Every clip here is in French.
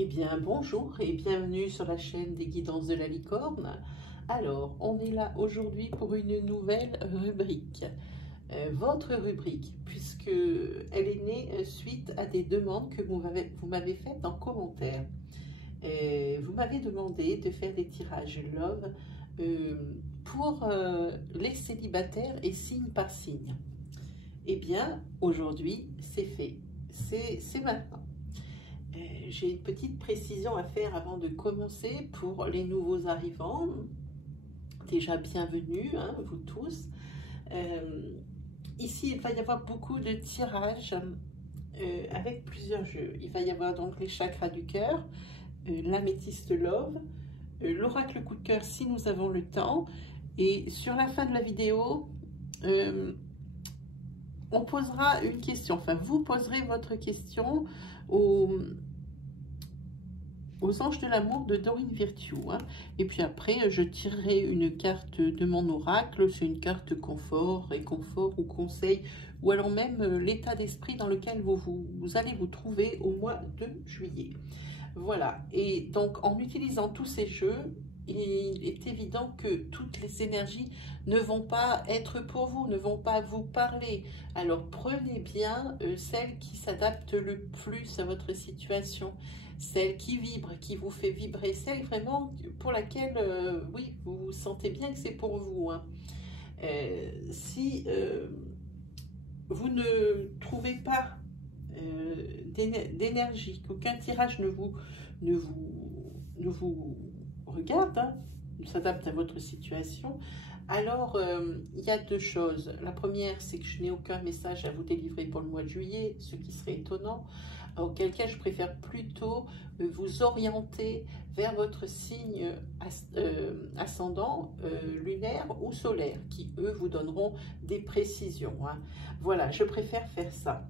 Eh bien, bonjour et bienvenue sur la chaîne des guidances de la licorne. Alors, on est là aujourd'hui pour une nouvelle rubrique. Votre rubrique, puisque elle est née suite à des demandes que vous m'avez faites en commentaire. Vous m'avez demandé de faire des tirages love pour les célibataires et signe par signe. Eh bien, aujourd'hui, c'est fait. C'est maintenant. J'ai une petite précision à faire avant de commencer pour les nouveaux arrivants. Déjà bienvenue, hein, vous tous. Ici, il va y avoir beaucoup de tirages avec plusieurs jeux. Il va y avoir donc les chakras du cœur, l'améthyste love, l'oracle coup de cœur si nous avons le temps. Et sur la fin de la vidéo, on posera une question. Enfin, vous poserez votre question aux anges de l'amour de Dorine Virtue. Hein. Et puis après, je tirerai une carte de mon oracle. C'est une carte confort, réconfort ou conseil, ou alors même l'état d'esprit dans lequel vous allez vous trouver au mois de juillet. Voilà. Et donc, en utilisant tous ces jeux, il est évident que toutes les énergies ne vont pas être pour vous, ne vont pas vous parler. Alors, prenez bien celle qui s'adapte le plus à votre situation. Celle qui vibre, qui vous fait vibrer, celle vraiment pour laquelle, oui, vous sentez bien que c'est pour vous. Hein. Si vous ne trouvez pas d'énergie, qu'aucun tirage ne vous regarde, hein, s'adapte à votre situation, alors il y a deux choses. La première, c'est que je n'ai aucun message à vous délivrer pour le mois de juillet, ce qui serait étonnant. Auquel cas, je préfère plutôt vous orienter vers votre signe ascendant, lunaire ou solaire, qui, eux, vous donneront des précisions. Hein. Voilà, je préfère faire ça.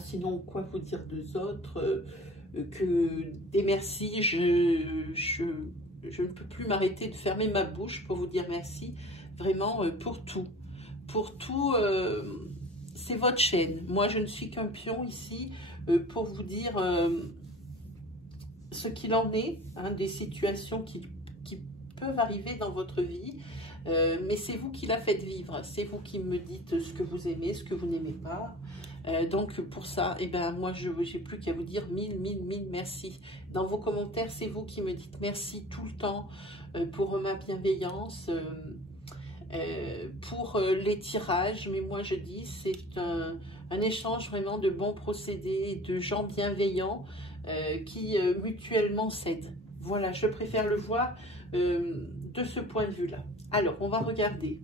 Sinon, quoi vous dire d'eux autres que des merci, je ne peux plus m'arrêter de fermer ma bouche pour vous dire merci, vraiment pour tout. Pour tout, c'est votre chaîne. Moi, je ne suis qu'un pion ici pour vous dire ce qu'il en est, hein, des situations qui peuvent arriver dans votre vie, mais c'est vous qui la faites vivre, c'est vous qui me dites ce que vous aimez, ce que vous n'aimez pas. Donc pour ça, eh ben, moi je n'ai plus qu'à vous dire mille merci. Dans vos commentaires, c'est vous qui me dites merci tout le temps pour ma bienveillance, pour les tirages, mais moi je dis c'est un échange vraiment de bons procédés, de gens bienveillants qui mutuellement s'aident. Voilà, je préfère le voir de ce point de vue-là. Alors, on va regarder,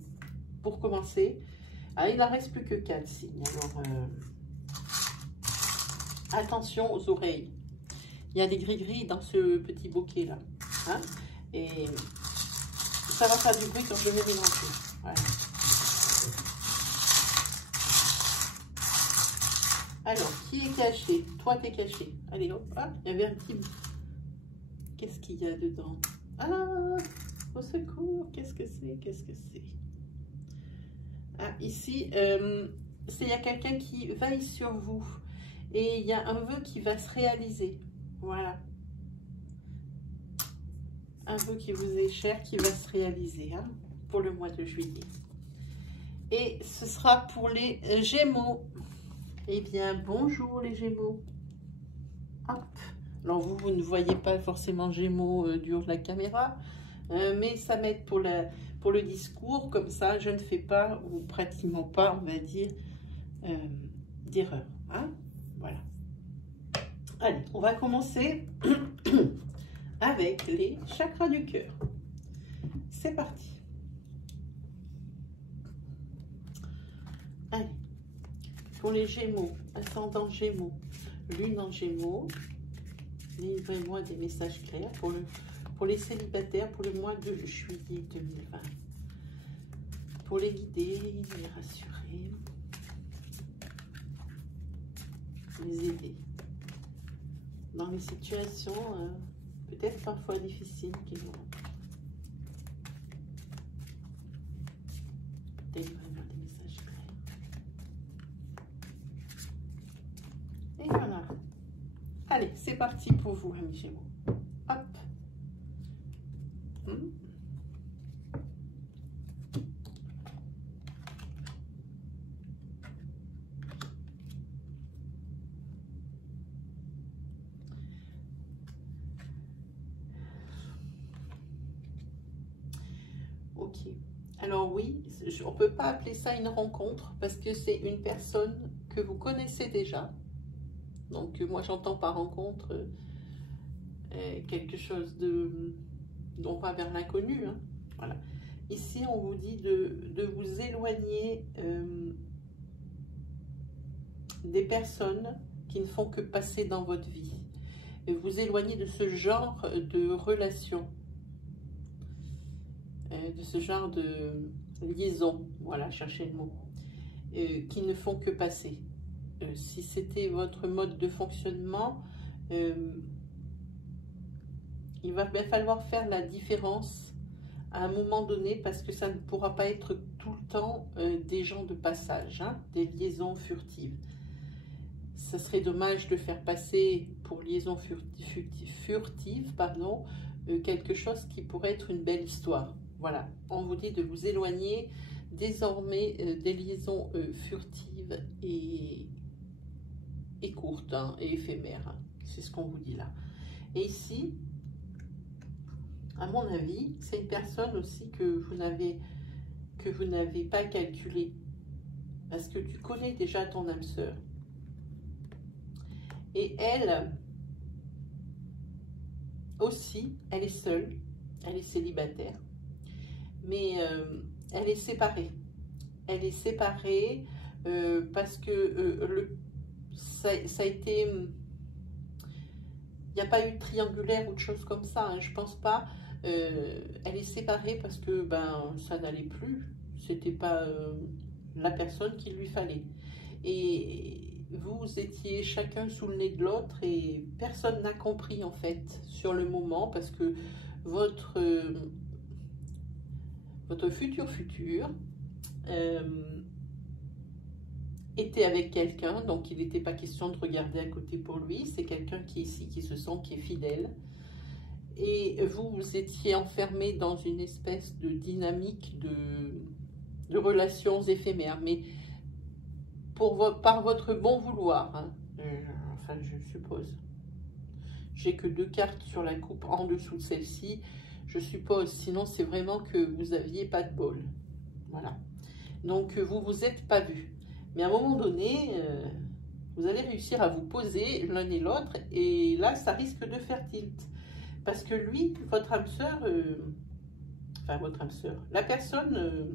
pour commencer. Ah, il n'en reste plus que 4 signes. Alors, attention aux oreilles. Il y a des gris-gris dans ce petit bouquet-là. Hein, et ça va faire du bruit quand je vais mélanger. Voilà. Alors, qui est caché? Toi, t'es caché. Allez, hop. Ah, il y avait un petit... Qu'est-ce qu'il y a dedans? Ah, au secours. Qu'est-ce que c'est? Qu'est-ce que c'est? Ah, ici, il y a quelqu'un qui veille sur vous. Et il y a un vœu qui va se réaliser. Voilà. Un vœu qui vous est cher, qui va se réaliser, hein, pour le mois de juillet. Et ce sera pour les Gémeaux. Eh bien, bonjour les Gémeaux. Hop. Alors vous ne voyez pas forcément Gémeaux du haut de la caméra, mais ça m'aide pour le discours. Comme ça, je ne fais pas, ou pratiquement pas, on va dire, d'erreur. Hein, voilà. Allez, on va commencer avec les chakras du cœur. C'est parti. Allez. Pour les Gémeaux, ascendant Gémeaux, lune en Gémeaux, livrez-moi des messages clairs pour les célibataires pour le mois de juillet 2020. Pour les guider, les rassurer, les aider. Dans les situations peut-être parfois difficiles qu'ils vont. Délivrez-moi des messages clairs. Et voilà. Allez, c'est parti pour vous, amis Gémeaux. Hop. Ok. Alors oui, on ne peut pas appeler ça une rencontre parce que c'est une personne que vous connaissez déjà. Donc moi j'entends par rencontre quelque chose de... On va vers l'inconnu. Hein. Voilà. Ici on vous dit de vous éloigner des personnes qui ne font que passer dans votre vie. Et vous éloigner de ce genre de relation. De ce genre de liaison, voilà, cherchez le mot, qui ne font que passer. Si c'était votre mode de fonctionnement, il va bien falloir faire la différence à un moment donné parce que ça ne pourra pas être tout le temps des gens de passage, hein, des liaisons furtives. Ça serait dommage de faire passer pour liaison furtive, pardon, quelque chose qui pourrait être une belle histoire. Voilà, on vous dit de vous éloigner désormais des liaisons furtives et courtes hein, et éphémères. Hein. C'est ce qu'on vous dit là. Et ici, à mon avis, c'est une personne aussi que vous n'avez pas calculé. Parce que tu connais déjà ton âme sœur. Et elle aussi, elle est seule, elle est célibataire. Mais elle est séparée. Elle est séparée parce que ça a été... Il n'y a pas eu de triangulaire ou de choses comme ça, hein, je pense pas. Elle est séparée parce que ben, ça n'allait plus. C'était pas la personne qu'il lui fallait. Et vous étiez chacun sous le nez de l'autre et personne n'a compris en fait sur le moment parce que votre futur était avec quelqu'un, donc il n'était pas question de regarder à côté pour lui, c'est quelqu'un qui est ici, qui se sent, qui est fidèle, et vous étiez enfermé dans une espèce de dynamique de relations éphémères, mais par votre bon vouloir, hein, enfin je suppose. J'ai que 2 cartes sur la coupe en dessous de celle-ci, je suppose, sinon c'est vraiment que vous n'aviez pas de bol. Voilà. Donc vous vous êtes pas vus. Mais à un moment donné, vous allez réussir à vous poser l'un et l'autre. Et là, ça risque de faire tilt. Parce que lui, votre âme sœur, enfin votre âme sœur, la personne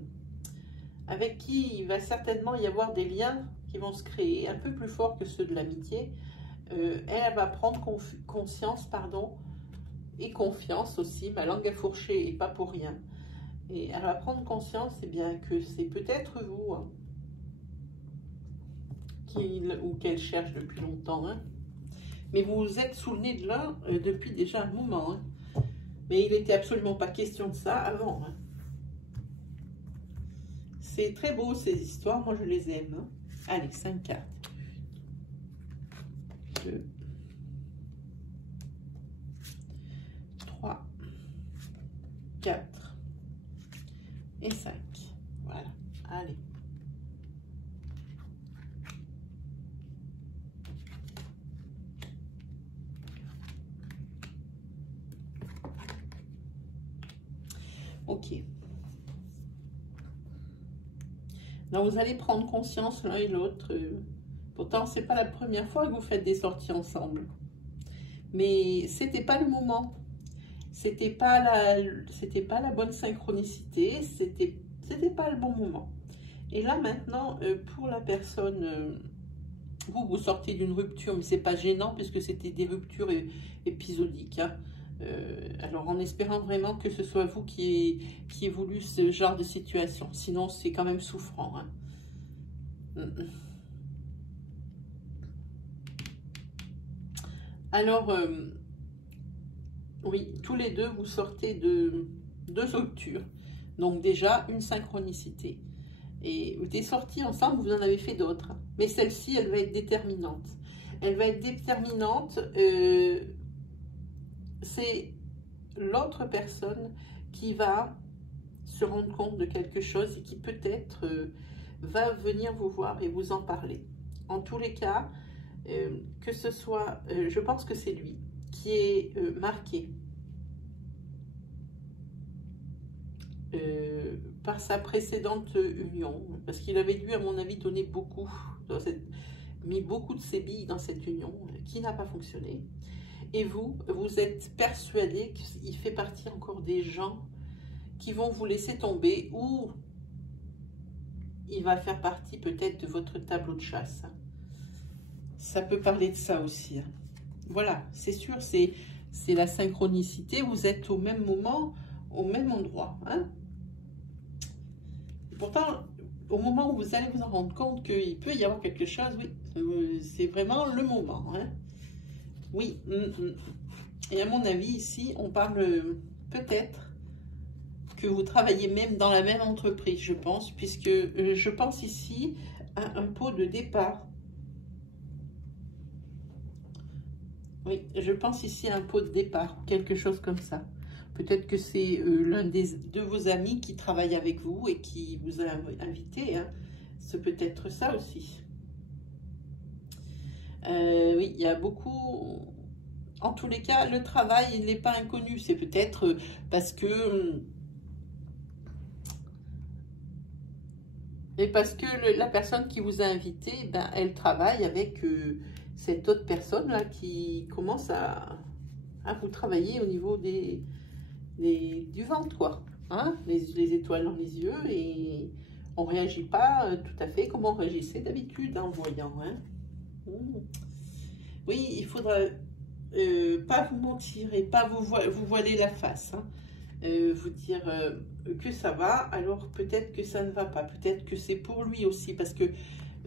avec qui il va certainement y avoir des liens qui vont se créer, un peu plus forts que ceux de l'amitié, elle va prendre conscience, pardon, et confiance aussi, ma langue à fourcher et pas pour rien. Et elle va prendre conscience eh bien, que c'est peut-être vous hein, qu'il ou qu'elle cherche depuis longtemps. Hein. Mais vous êtes sous le nez de l'un depuis déjà un moment. Hein. Mais il n'était absolument pas question de ça avant. Hein. C'est très beau ces histoires, moi je les aime. Hein. Allez, 5 cartes. 2, 3, 4 et 5. Voilà, allez. Ok. Donc vous allez prendre conscience l'un et l'autre. Pourtant, c'est pas la première fois que vous faites des sorties ensemble. Mais c'était pas le moment. C'était pas la bonne synchronicité. C'était pas le bon moment. Et là maintenant, pour la personne, vous sortez d'une rupture, mais c'est pas gênant puisque c'était des ruptures épisodiques. Hein. Alors en espérant vraiment que ce soit vous qui ait voulu ce genre de situation. Sinon, c'est quand même souffrant. Hein. Alors, oui, tous les deux, vous sortez de 2 ruptures. Donc déjà, une synchronicité. Et des sorties ensemble, vous en avez fait d'autres. Mais celle-ci, elle va être déterminante. elle va être déterminante. C'est l'autre personne qui va se rendre compte de quelque chose et qui peut-être va venir vous voir et vous en parler. En tous les cas, que ce soit, je pense que c'est lui qui est marqué par sa précédente union, parce qu'il avait dû, à mon avis, donner beaucoup, mis beaucoup de ses billes dans cette union qui n'a pas fonctionné. Et vous, vous êtes persuadé qu'il fait partie encore des gens qui vont vous laisser tomber, ou il va faire partie peut-être de votre tableau de chasse. Ça peut parler de ça aussi. Voilà, c'est sûr, c'est la synchronicité. Vous êtes au même moment, au même endroit. Hein? Pourtant, au moment où vous allez vous en rendre compte qu'il peut y avoir quelque chose, oui, c'est vraiment le moment. Hein? Oui. Et à mon avis, ici, on parle peut-être que vous travaillez même dans la même entreprise, je pense, puisque je pense ici à un pot de départ. Oui, je pense ici à un pot de départ, quelque chose comme ça. Peut-être que c'est l'un de vos amis qui travaille avec vous et qui vous a invité. Hein. C'est peut-être ça aussi. Oui, il y a beaucoup... En tous les cas, le travail, il n'est pas inconnu. C'est peut-être parce que... Et parce que la personne qui vous a invité, ben, elle travaille avec cette autre personne-là qui commence à vous travailler au niveau du ventre, quoi. Hein? Les étoiles dans les yeux, et on ne réagit pas tout à fait comme on réagissait d'habitude en voyant. Hein? Oui, il faudra pas vous mentir et pas vous voiler la face. Hein? Vous dire que ça va, alors peut-être que ça ne va pas, peut-être que c'est pour lui aussi, parce que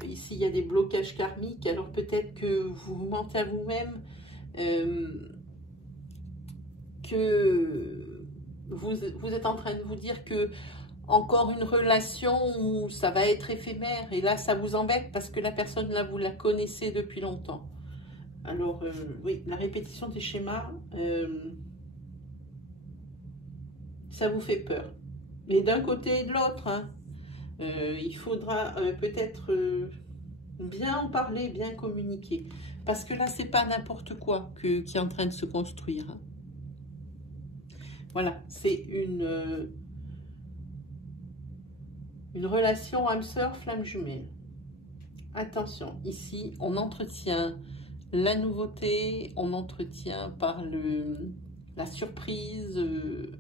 ici il y a des blocages karmiques, alors peut-être que vous vous mentez à vous-même, que vous êtes en train de vous dire que encore une relation où ça va être éphémère, et là ça vous embête parce que la personne là vous la connaissez depuis longtemps. Alors oui, la répétition des schémas, ça vous fait peur. Mais d'un côté et de l'autre, hein, il faudra peut-être bien en parler, bien communiquer. Parce que là, c'est pas n'importe quoi qui est en train de se construire. Hein. Voilà, c'est une relation âme sœur, flamme jumelle. Attention, ici, on entretient la nouveauté, on entretient par la surprise.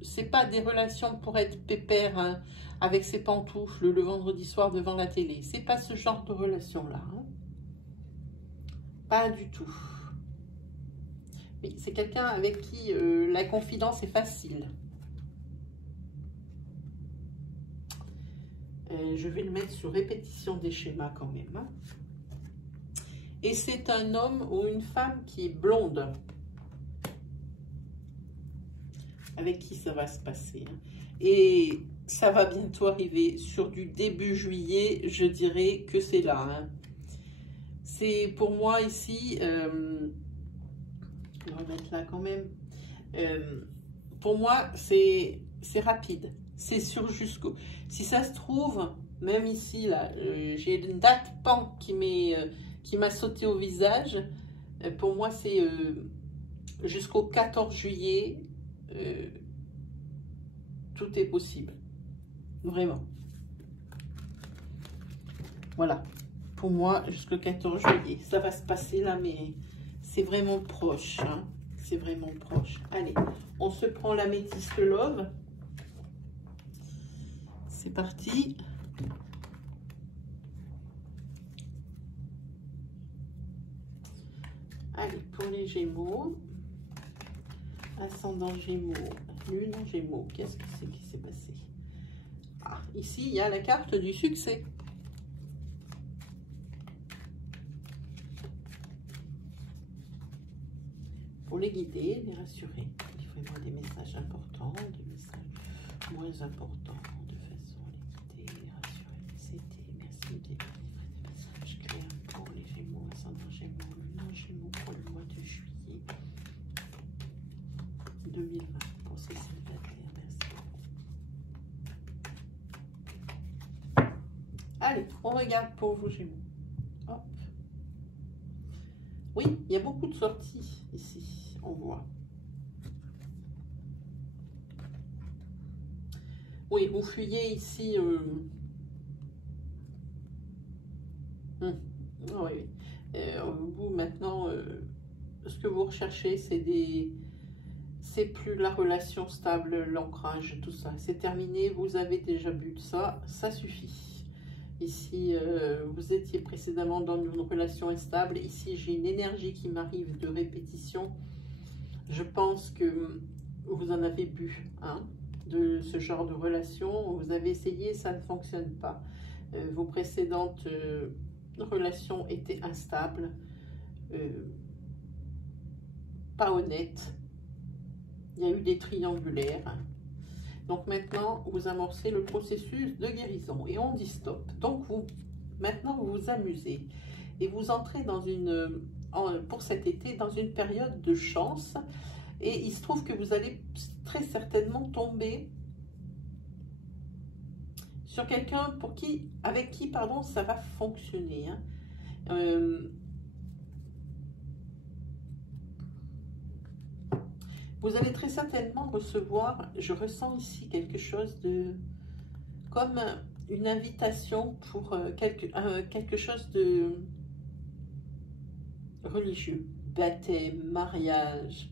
C'est pas des relations pour être pépère hein, avec ses pantoufles le vendredi soir devant la télé. C'est pas ce genre de relation-là. Hein. Pas du tout. Oui, c'est quelqu'un avec qui la confidence est facile. Je vais le mettre sur répétition des schémas quand même. Hein. Et c'est un homme ou une femme qui est blonde. Avec qui ça va se passer. Hein. Et ça va bientôt arriver sur du début juillet, je dirais que c'est là. Hein. C'est pour moi ici, on va mettre là quand même. Pour moi, c'est rapide. C'est sur jusqu'au... Si ça se trouve, même ici, là, j'ai une date pan qui m'a sauté au visage. Pour moi, c'est jusqu'au 14 juillet. Tout est possible. Vraiment. Voilà. Pour moi, jusqu'au 14 juillet. Ça va se passer là, mais c'est vraiment proche. Hein. C'est vraiment proche. Allez, on se prend la métisse love. C'est parti. Allez, pour les Gémeaux. Ascendant Gémeaux. Lune en Gémeaux. Qu'est-ce que c'est qui s'est passé? Ah, ici, il y a la carte du succès. Pour les guider, les rassurer. Livrez-moi des messages importants, des messages moins importants, de façon à les guider, les rassurer, les aider. Merci de livrer des messages clairs pour les Gémeaux ascendant Gémeaux, Lune en Gémeaux pour le mois de juillet 2020 pour ces célibataires. Merci. Allez, on regarde pour vous Gémeaux. Hop. Oui, il y a beaucoup de sorties ici, on voit. Oui, vous fuyez ici. Oui. Vous, maintenant, ce que vous recherchez, c'est plus la relation stable, l'ancrage, tout ça. C'est terminé, vous avez déjà bu de ça, ça suffit. Ici, vous étiez précédemment dans une relation instable. Ici, j'ai une énergie qui m'arrive de répétition. Je pense que vous en avez bu, hein, de ce genre de relation. Vous avez essayé, ça ne fonctionne pas. Vos précédentes relations étaient instables, pas honnêtes. Il y a eu des triangulaires. Donc maintenant, vous amorcez le processus de guérison et on dit stop. Donc maintenant, vous vous amusez et vous entrez dans pour cet été dans une période de chance. Et il se trouve que vous allez très certainement tomber sur quelqu'un avec qui ça va fonctionner. Hein. Vous allez très certainement recevoir, je ressens ici quelque chose comme une invitation pour quelque chose de religieux, baptême, mariage.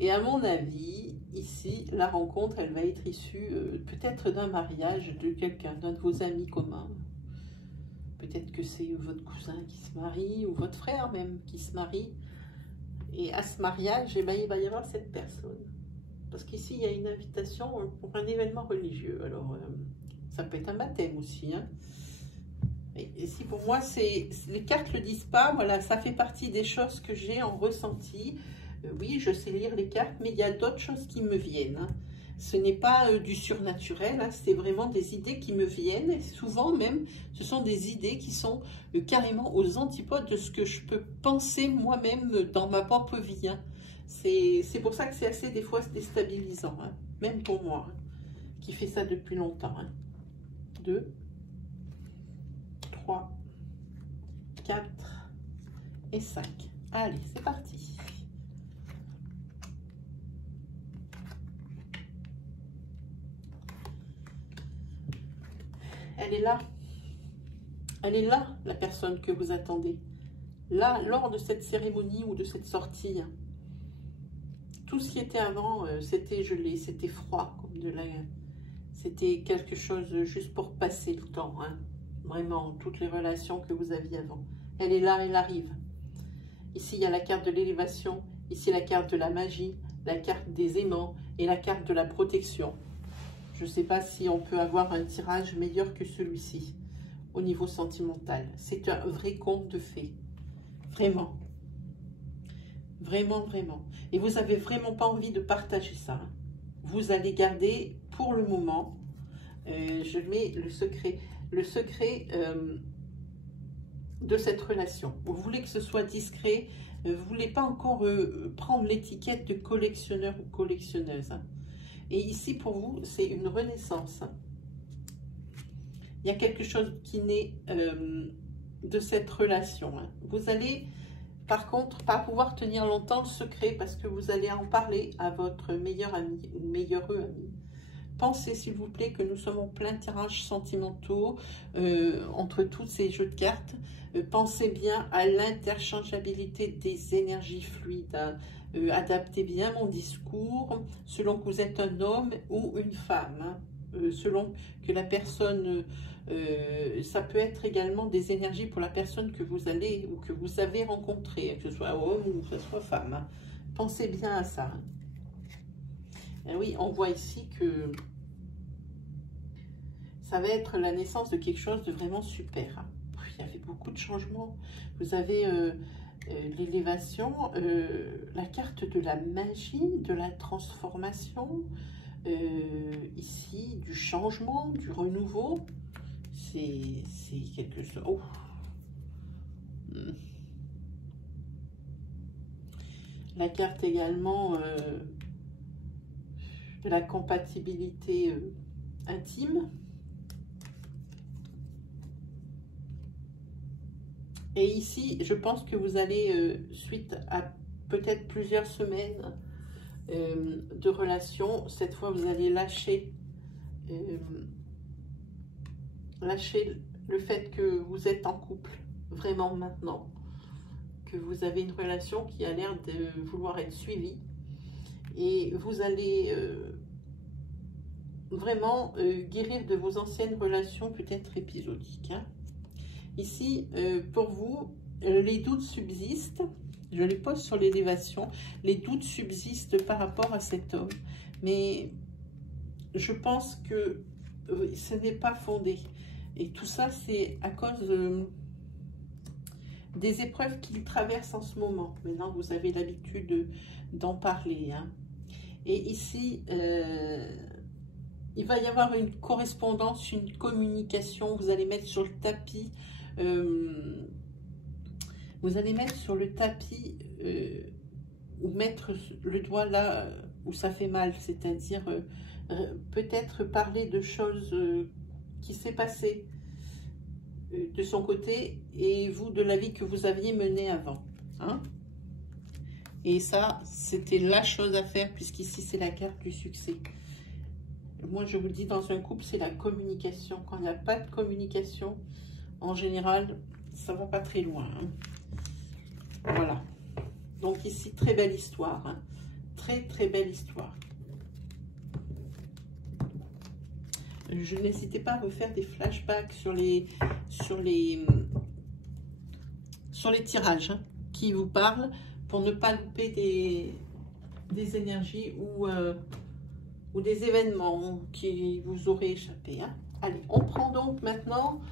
Et à mon avis, ici, la rencontre, elle va être issue peut-être d'un mariage de quelqu'un, d'un de vos amis communs. Peut-être que c'est votre cousin qui se marie, ou votre frère même qui se marie. Et à ce mariage, eh ben, il va y avoir cette personne. Parce qu'ici, il y a une invitation pour un événement religieux. Alors, ça peut être un baptême aussi. Hein. Et ici, pour moi, les cartes ne le disent pas. Voilà, ça fait partie des choses que j'ai en ressenti. Oui, je sais lire les cartes, mais il y a d'autres choses qui me viennent. Hein. Ce n'est pas du surnaturel, hein, c'est vraiment des idées qui me viennent. Et souvent même, ce sont des idées qui sont carrément aux antipodes de ce que je peux penser moi-même dans ma propre vie. Hein. C'est pour ça que c'est assez des fois déstabilisant, hein, même pour moi, hein, qui fait ça depuis longtemps. Hein. 2, 3, 4 et 5. Allez, c'est parti. Elle est là. Elle est là, la personne que vous attendez. Là, lors de cette cérémonie ou de cette sortie. Tout ce qui était avant, c'était gelé, c'était froid. C'était quelque chose juste pour passer le temps. Hein. Vraiment, toutes les relations que vous aviez avant. Elle est là, elle arrive. Ici, il y a la carte de l'élévation. Ici, la carte de la magie, la carte des aimants et la carte de la protection. Je ne sais pas si on peut avoir un tirage meilleur que celui-ci au niveau sentimental. C'est un vrai conte de fées. Vraiment. Vraiment, vraiment. Et vous n'avez vraiment pas envie de partager ça. Hein. Vous allez garder pour le moment, je mets le secret de cette relation. Vous voulez que ce soit discret. Vous ne voulez pas encore prendre l'étiquette de collectionneur ou collectionneuse. Hein. Et ici, pour vous, c'est une renaissance. Il y a quelque chose qui naît de cette relation. Hein. Vous allez, par contre, pas pouvoir tenir longtemps le secret parce que vous allez en parler à votre meilleur ami ou meilleur ami. Pensez, s'il vous plaît, que nous sommes en plein tirage sentimentaux entre tous ces jeux de cartes. Pensez bien à l'interchangeabilité des énergies fluides. Hein. Adaptez bien mon discours selon que vous êtes un homme ou une femme. Hein. Selon que la personne, ça peut être également des énergies pour la personne que vous allez ou que vous avez rencontrée, que ce soit homme ou que ce soit femme. Hein. Pensez bien à ça. Hein. Et oui, on voit ici que ça va être la naissance de quelque chose de vraiment super. Hein. Il y avait beaucoup de changements. Vous avez l'élévation, la carte de la magie, de la transformation, ici, du changement, du renouveau. C'est quelque chose... Oh. la carte également de la compatibilité intime. Et ici, je pense que vous allez, suite à peut-être plusieurs semaines de relation, cette fois, vous allez lâcher le fait que vous êtes en couple, vraiment maintenant, que vous avez une relation qui a l'air de vouloir être suivie. Et vous allez vraiment guérir de vos anciennes relations, peut-être épisodiques. Hein. Ici, pour vous, les doutes subsistent. Je les pose sur l'élévation. Les doutes subsistent par rapport à cet homme. Mais je pense que ce n'est pas fondé. Et tout ça, c'est à cause des épreuves qu'il traverse en ce moment. Maintenant, vous avez l'habitude d'en parler. Hein. Et ici, il va y avoir une correspondance, une communication. Vous allez mettre sur le tapis... vous allez mettre sur le tapis ou mettre le doigt là où ça fait mal, c'est-à-dire peut-être parler de choses qui s'est passé de son côté et vous de la vie que vous aviez menée avant. Hein? Et ça, c'était la chose à faire puisqu'ici, c'est la carte du succès. Moi, je vous le dis, dans un couple, c'est la communication. Quand il n'y a pas de communication, en général, ça ne va pas très loin. Hein. Voilà. Donc ici, très belle histoire. Hein. Très, très belle histoire. Je n'hésitez pas à refaire des flashbacks sur les tirages hein, qui vous parlent pour ne pas louper des énergies ou des événements qui vous auraient échappé. Hein. Allez, on prend donc maintenant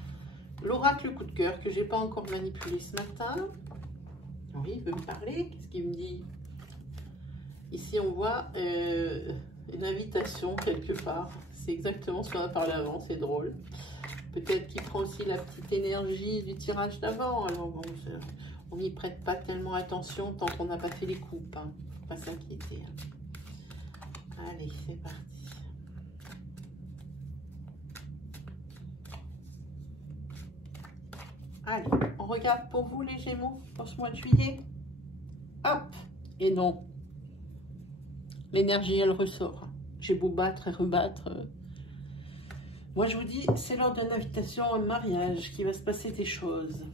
l'oracle coup de cœur que je n'ai pas encore manipulé ce matin. Oui, il veut me parler. Qu'est-ce qu'il me dit? Ici, on voit une invitation quelque part. C'est exactement ce qu'on a parlé avant. C'est drôle. Peut-être qu'il prend aussi la petite énergie du tirage d'avant. Alors, bon, on n'y prête pas tellement attention tant qu'on n'a pas fait les coupes. Hein. Faut pas s'inquiéter. Hein. Allez, c'est parti. Allez, on regarde pour vous les Gémeaux pour ce mois de juillet. Hop, et non. L'énergie, elle ressort. J'ai beau battre et rebattre. Moi, je vous dis, c'est lors d'une invitation à un mariage qu'il va se passer des choses.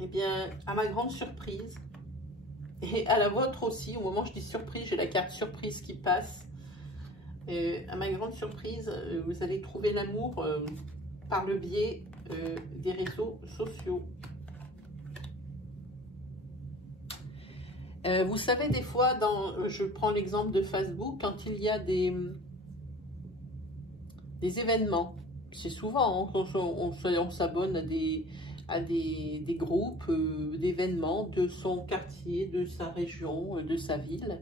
Eh bien, à ma grande surprise, et à la vôtre aussi, au moment où je dis surprise, j'ai la carte surprise qui passe. À ma grande surprise, vous allez trouver l'amour par le biais des réseaux sociaux. Vous savez, des fois, je prends l'exemple de Facebook, quand il y a des événements, c'est souvent, hein, on s'abonne à des groupes d'événements de son quartier, de sa région, de sa ville.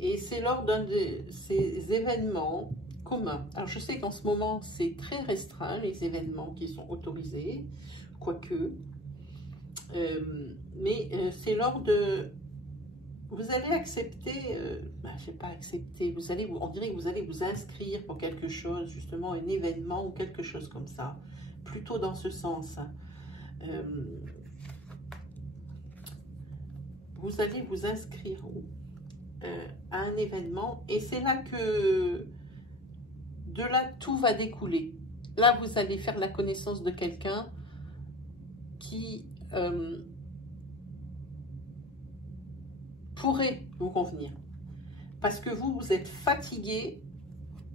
Et c'est lors d'un de ces événements communs. Alors, je sais qu'en ce moment, c'est très restreint, les événements qui sont autorisés, quoique. Mais c'est lors de... Vous allez accepter, je sais pas accepter, on dirait que vous allez vous inscrire pour quelque chose, justement, un événement ou quelque chose comme ça. Plutôt dans ce sens. Vous allez vous inscrire à un événement et c'est là que de là tout va découler. Là vous allez faire la connaissance de quelqu'un qui pourrait vous convenir parce que vous êtes fatigué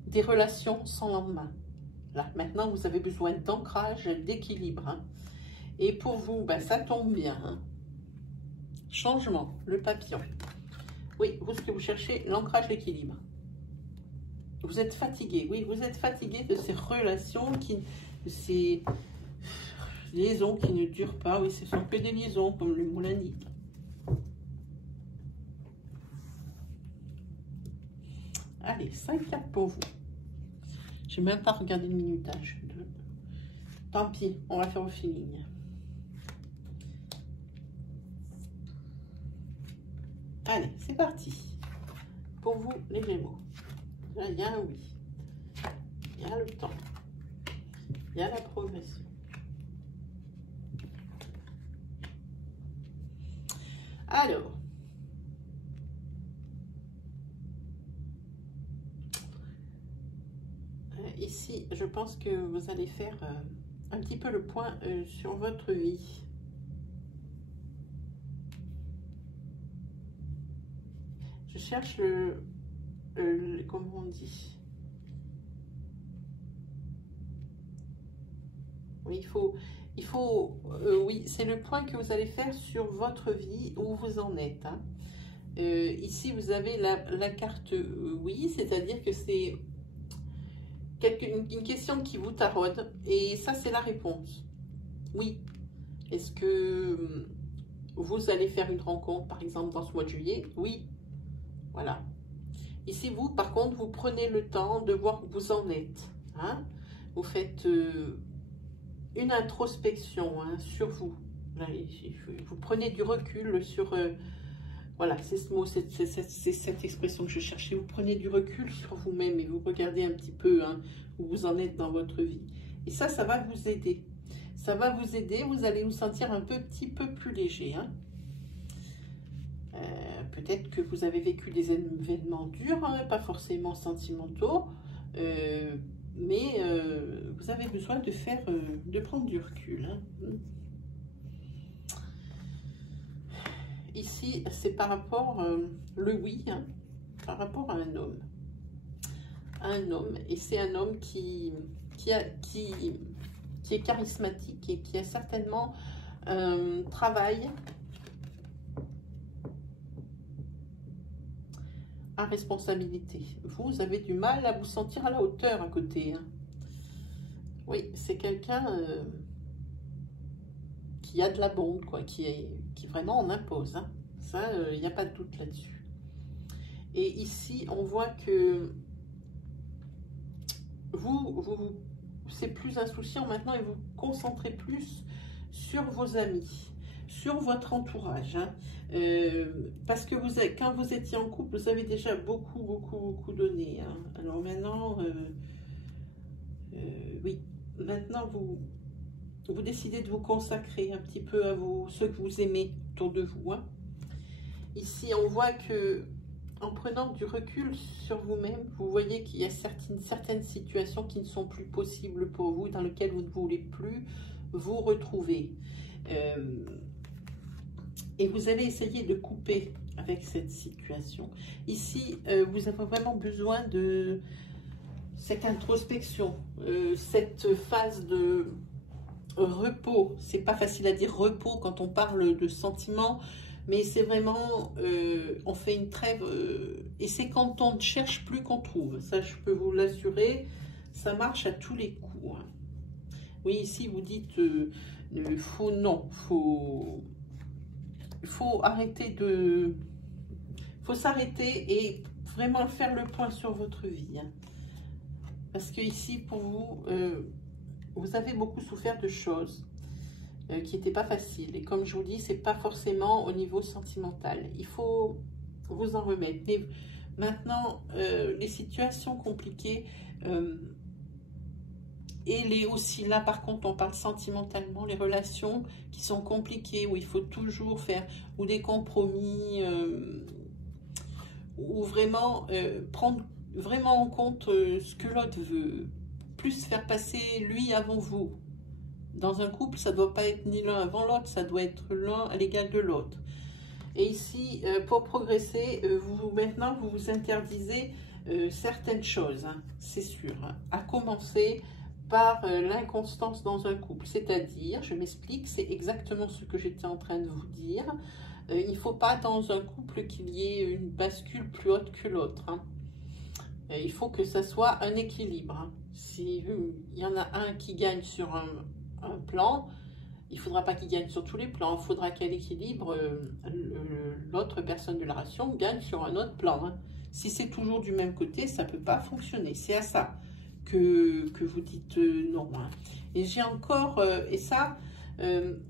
des relations sans lendemain. Là maintenant vous avez besoin d'ancrage, d'équilibre hein. Et pour vous ça tombe bien hein. Changement, le papillon. Oui, vous, ce que vous cherchez, l'ancrage, l'équilibre. Vous êtes fatigué, oui, vous êtes fatigué de ces relations, de ces liaisons qui ne durent pas. Oui, ce sont que des liaisons, comme le mot l'indique. Allez, 5 cartes pour vous. Je n'ai même pas regardé le minutage. Tant pis, on va faire au feeling. Allez, c'est parti. Pour vous, les Gémeaux. Là, il y a un oui. Il y a le temps. Il y a la progression. Alors, ici, je pense que vous allez faire un petit peu le point sur votre vie. Je cherche comment on dit? Oui, oui, c'est le point que vous allez faire sur votre vie, où vous en êtes. Hein. Ici, vous avez la carte oui, c'est-à-dire que c'est une question qui vous taraude, et ça, c'est la réponse. Oui. Est-ce que vous allez faire une rencontre, par exemple, dans ce mois de juillet? Oui. Voilà. Ici, vous, par contre, vous prenez le temps de voir où vous en êtes. Hein. Vous faites une introspection sur vous. Vous prenez du recul sur... voilà, c'est ce mot, c'est cette expression que je cherchais. Vous prenez du recul sur vous-même et vous regardez un petit peu où vous en êtes dans votre vie. Et ça va vous aider. Ça va vous aider, vous allez vous sentir un petit peu plus léger. Hein. Peut-être que vous avez vécu des événements durs, pas forcément sentimentaux, mais vous avez besoin de prendre du recul. Hein. Ici, c'est par rapport, le oui, par rapport à un homme. Un homme, et c'est un homme qui est charismatique et qui a certainement un travail à responsabilité. Vous avez du mal à vous sentir à la hauteur à côté. Hein. Oui, c'est quelqu'un qui a de la bombe, quoi, qui vraiment en impose. Hein. Ça, il n'y a pas de doute là-dessus. Et ici, on voit que c'est plus insouciant maintenant et vous concentrez plus sur vos amis, sur votre entourage. Hein. Parce que quand vous étiez en couple, vous avez déjà beaucoup donné. Hein. Alors maintenant, oui, maintenant vous décidez de vous consacrer un petit peu à ceux que vous aimez autour de vous. Hein. Ici, on voit que en prenant du recul sur vous-même, vous voyez qu'il y a certaines situations qui ne sont plus possibles pour vous, dans lesquelles vous ne voulez plus vous retrouver. Et vous allez essayer de couper avec cette situation. Ici, vous avez vraiment besoin de cette introspection, cette phase de repos. C'est pas facile à dire repos quand on parle de sentiments, mais c'est vraiment, on fait une trêve, et c'est quand on ne cherche plus qu'on trouve. Ça, je peux vous l'assurer, ça marche à tous les coups. Hein. Oui, ici, vous dites, faut arrêter faut s'arrêter et vraiment faire le point sur votre vie. Hein. Parce que ici, pour vous, vous avez beaucoup souffert de choses qui n'étaient pas faciles. Et comme je vous dis, c'est pas forcément au niveau sentimental. Il faut vous en remettre. Mais maintenant, les situations compliquées, et aussi là, par contre, on parle sentimentalement, les relations qui sont compliquées, où il faut toujours faire ou des compromis, ou vraiment prendre vraiment en compte ce que l'autre veut, plus faire passer lui avant vous. Dans un couple, ça ne doit pas être ni l'un avant l'autre, ça doit être l'un à l'égal de l'autre. Et ici, pour progresser, maintenant, vous vous interdisez certaines choses, hein, c'est sûr, hein, à commencer par l'inconstance dans un couple. C'est-à-dire, je m'explique, c'est exactement ce que j'étais en train de vous dire. Il ne faut pas dans un couple qu'il y ait une bascule plus haute que l'autre. Hein. Il faut que ça soit un équilibre. Hein. S'il y en a un qui gagne sur un plan, il ne faudra pas qu'il gagne sur tous les plans. Il faudra qu'à l'équilibre, l'autre personne de la relation gagne sur un autre plan. Hein. Si c'est toujours du même côté, ça ne peut pas fonctionner. C'est à ça que vous dites non. Hein. Et j'ai encore, et ça,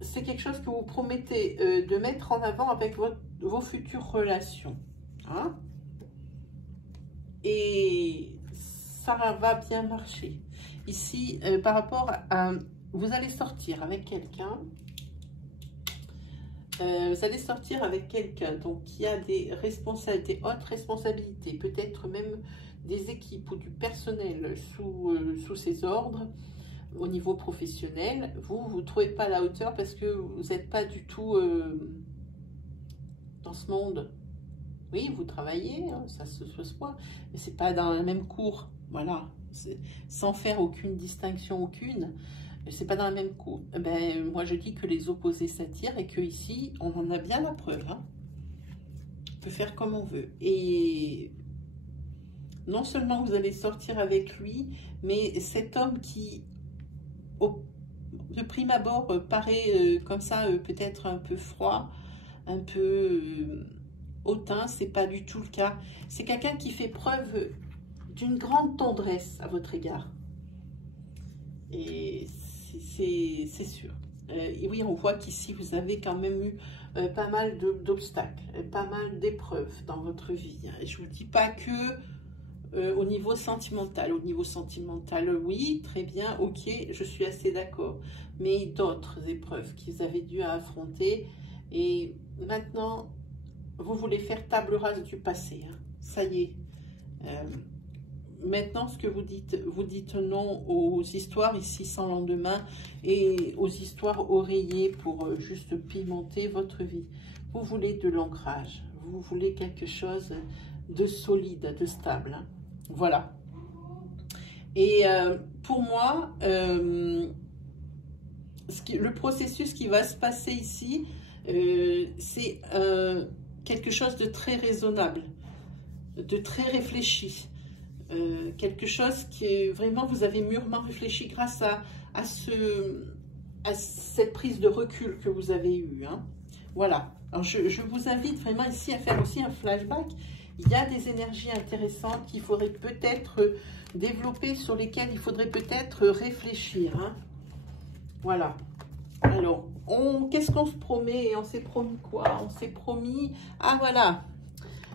c'est quelque chose que vous promettez de mettre en avant avec vos futures relations. Hein. Et ça va bien marcher. Ici, par rapport à... Vous allez sortir avec quelqu'un. Vous allez sortir avec quelqu'un donc qui a des responsabilités, hautes responsabilités, peut-être même des équipes ou du personnel sous ses ordres au niveau professionnel. Vous ne trouvez pas la hauteur parce que vous n'êtes pas du tout dans ce monde. Oui, vous travaillez, hein, ça se voit, mais c'est pas dans la même cour. Voilà, sans faire aucune distinction, c'est pas dans la même cour. Ben, moi, je dis que les opposés s'attirent et que ici, on en a bien la preuve. Hein. On peut faire comme on veut. Et non seulement vous allez sortir avec lui, mais cet homme qui, de prime abord, paraît comme ça, peut-être un peu froid, un peu hautain, c'est pas du tout le cas. C'est quelqu'un qui fait preuve d'une grande tendresse à votre égard. Et c'est sûr. Et oui, on voit qu'ici, vous avez quand même eu pas mal d'obstacles, pas mal d'épreuves dans votre vie. Et je ne vous dis pas que au niveau sentimental. Au niveau sentimental, oui, très bien, ok, je suis assez d'accord. Mais d'autres épreuves qu'ils avaient dû affronter. Et maintenant, vous voulez faire table rase du passé. Hein. Ça y est. Maintenant, ce que vous dites non aux histoires ici sans lendemain et aux histoires oreillées pour juste pimenter votre vie. Vous voulez de l'ancrage, vous voulez quelque chose de solide, de stable. Hein. Voilà. Et pour moi, le processus qui va se passer ici, c'est quelque chose de très raisonnable, de très réfléchi. Quelque chose qui vraiment vous avez mûrement réfléchi grâce à cette prise de recul que vous avez eue. Hein. Voilà. Alors je vous invite vraiment ici à faire aussi un flashback. Il y a des énergies intéressantes qu'il faudrait peut-être développer, sur lesquelles il faudrait peut-être réfléchir. Hein. Voilà. Alors, qu'est-ce qu'on se promet? On s'est promis quoi? On s'est promis... Ah voilà.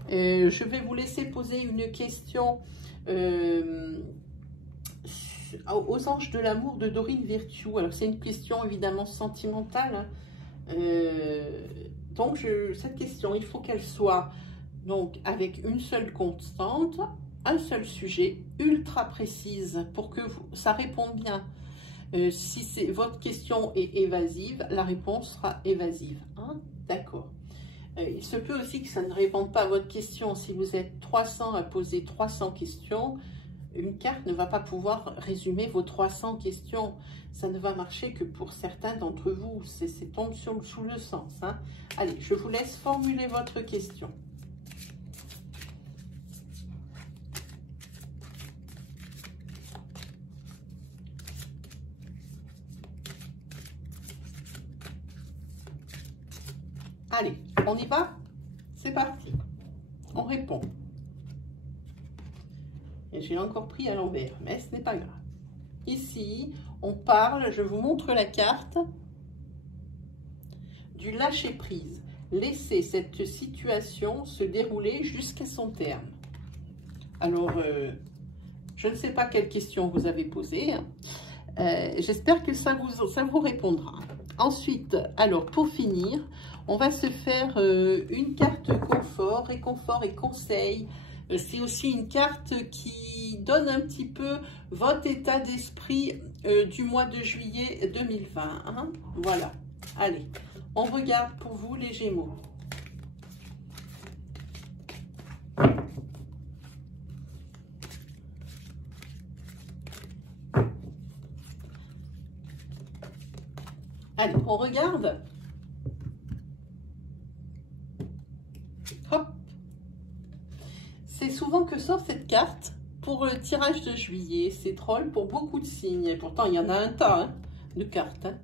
Je vais vous laisser poser une question aux anges de l'amour de Dorine Virtue. Alors c'est une question évidemment sentimentale. Donc cette question, il faut qu'elle soit donc avec une seule constante, un seul sujet, ultra précise pour que ça réponde bien. Si votre question est évasive, la réponse sera évasive. Hein? D'accord. Il se peut aussi que ça ne réponde pas à votre question. Si vous êtes 300 à poser 300 questions, une carte ne va pas pouvoir résumer vos 300 questions. Ça ne va marcher que pour certains d'entre vous. C'est tombe sous le sens. Hein. Allez, je vous laisse formuler votre question. Allez, on y va? C'est parti. On répond. Et j'ai encore pris à l'envers, mais ce n'est pas grave. Ici, on parle, je vous montre la carte du lâcher-prise. Laissez cette situation se dérouler jusqu'à son terme. Alors, je ne sais pas quelle question vous avez posée. Hein. J'espère que ça vous répondra. Ensuite, alors pour finir, on va se faire une carte confort, réconfort et conseil. C'est aussi une carte qui donne un petit peu votre état d'esprit du mois de juillet 2020. Hein. Voilà. Allez, on regarde pour vous les Gémeaux. Allez, on regarde. Hop. C'est souvent que sort cette carte pour le tirage de juillet. C'est drôle pour beaucoup de signes. Et pourtant, il y en a un tas hein, de cartes. Hein.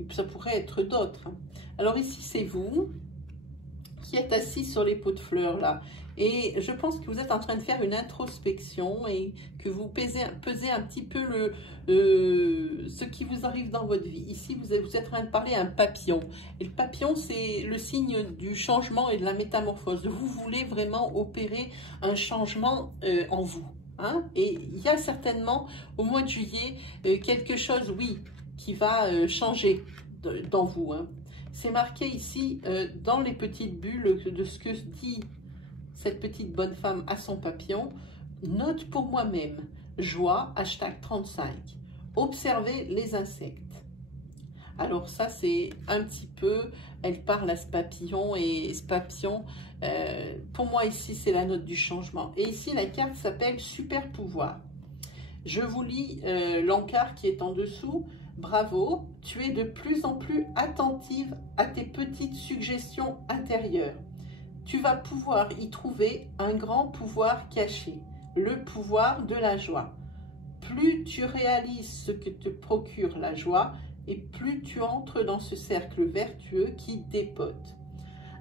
Et ça pourrait être d'autres. Hein. Alors ici, c'est vous qui êtes assis sur les pots de fleurs là. Et je pense que vous êtes en train de faire une introspection et que vous pesez un petit peu ce qui vous arrive dans votre vie. Ici, vous êtes en train de parler à un papillon. Et le papillon, c'est le signe du changement et de la métamorphose. Vous voulez vraiment opérer un changement en vous. Hein? Et il y a certainement, au mois de juillet, quelque chose, oui, qui va changer dans vous. Hein? C'est marqué ici, dans les petites bulles de ce que dit cette petite bonne femme à son papillon. Note pour moi-même, joie, #35. Observez les insectes. Alors ça, c'est un petit peu, elle parle à ce papillon, et ce papillon, pour moi ici, c'est la note du changement. Et ici, la carte s'appelle Super Pouvoir. Je vous lis l'encart qui est en dessous. Bravo, tu es de plus en plus attentive à tes petites suggestions intérieures. Tu vas pouvoir y trouver un grand pouvoir caché, le pouvoir de la joie. Plus tu réalises ce que te procure la joie, et plus tu entres dans ce cercle vertueux qui dépote.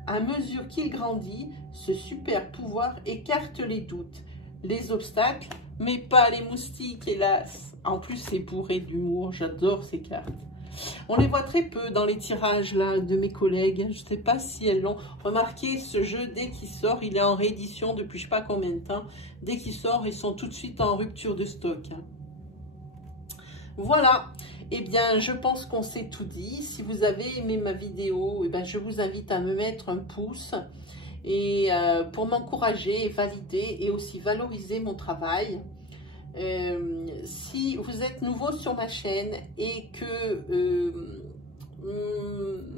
À mesure qu'il grandit, ce super pouvoir écarte les doutes, les obstacles, mais pas les moustiques, hélas. En plus, c'est bourré d'humour, j'adore ces cartes. On les voit très peu dans les tirages là de mes collègues. Je ne sais pas si elles l'ont remarqué. Ce jeu, dès qu'il sort, il est en réédition depuis je ne sais pas combien de temps. Dès qu'il sort, ils sont tout de suite en rupture de stock. Voilà. Eh bien, je pense qu'on s'est tout dit. Si vous avez aimé ma vidéo, eh bien, je vous invite à me mettre un pouce et pour m'encourager, valider et aussi valoriser mon travail. Si vous êtes nouveau sur ma chaîne et que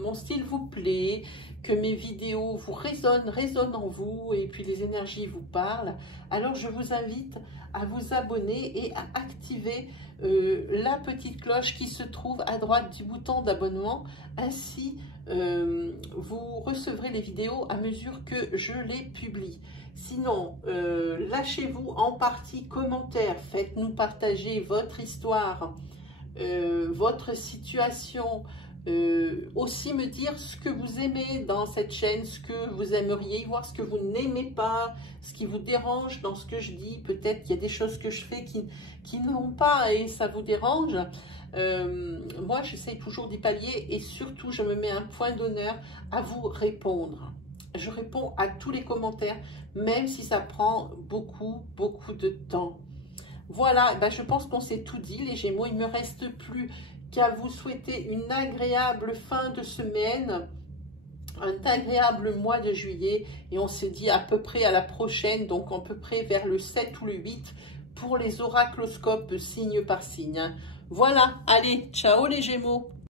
mon style vous plaît, que mes vidéos vous résonnent en vous et puis les énergies vous parlent, alors je vous invite à vous abonner et à activer la petite cloche qui se trouve à droite du bouton d'abonnement. Ainsi, vous recevrez les vidéos à mesure que je les publie. Sinon, lâchez-vous en partie commentaire, faites-nous partager votre histoire, votre situation, aussi me dire ce que vous aimez dans cette chaîne, ce que vous aimeriez voir, ce que vous n'aimez pas, ce qui vous dérange dans ce que je dis. Peut-être qu'il y a des choses que je fais qui ne vont pas et ça vous dérange. Moi, j'essaie toujours d'y pallier et surtout, je me mets un point d'honneur à vous répondre. Je réponds à tous les commentaires, même si ça prend beaucoup de temps. Voilà, ben je pense qu'on s'est tout dit, les Gémeaux. Il ne me reste plus qu'à vous souhaiter une agréable fin de semaine, un agréable mois de juillet. Et on se dit à peu près à la prochaine, donc à peu près vers le 7 ou le 8, pour les oracloscopes signe par signe. Voilà, allez, ciao les Gémeaux!